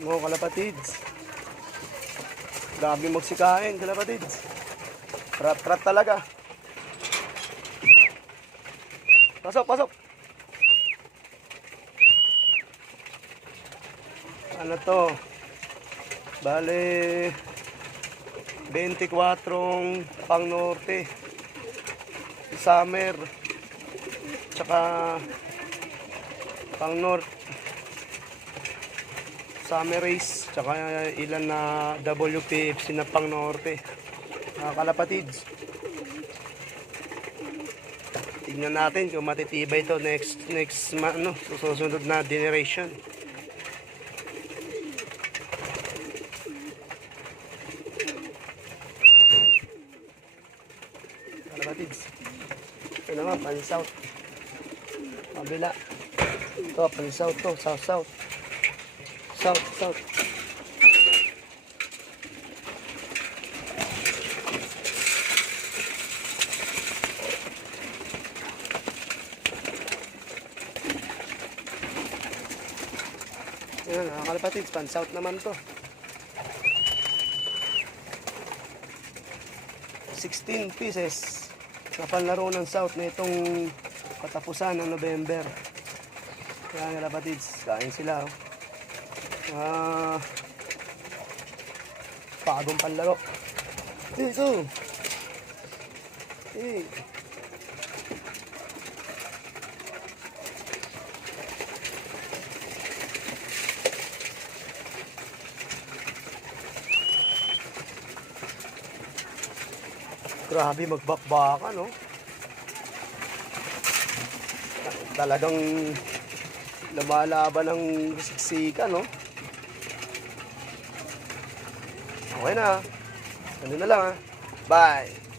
Mga kalapatids. Grabe magsikain, kalapatids. Trat-trat talaga. Pasok, pasok. Ano to? Bale, 24 pang norte. Summer. Tsaka pang north. Summer race. Tsaka ilan na WPFC na pang norte. Mga kalapatids. Tingnan natin kung matitibay ito next susunod na generation. Kalapatids. Ito naman, pan-south. Kabila. Ito, pan-south to. South. Yan, mga kalapatids, pan-south naman to. 16 pieces sa panlaro ng south na itong katapusan ng November. Yan, kalapatids, kain sila. Pagong panlaro. Ito. Grabe magbakbaka, no? Talagang lumalaban ng siksika, no? Okay na. Ano na lang, ha? Bye!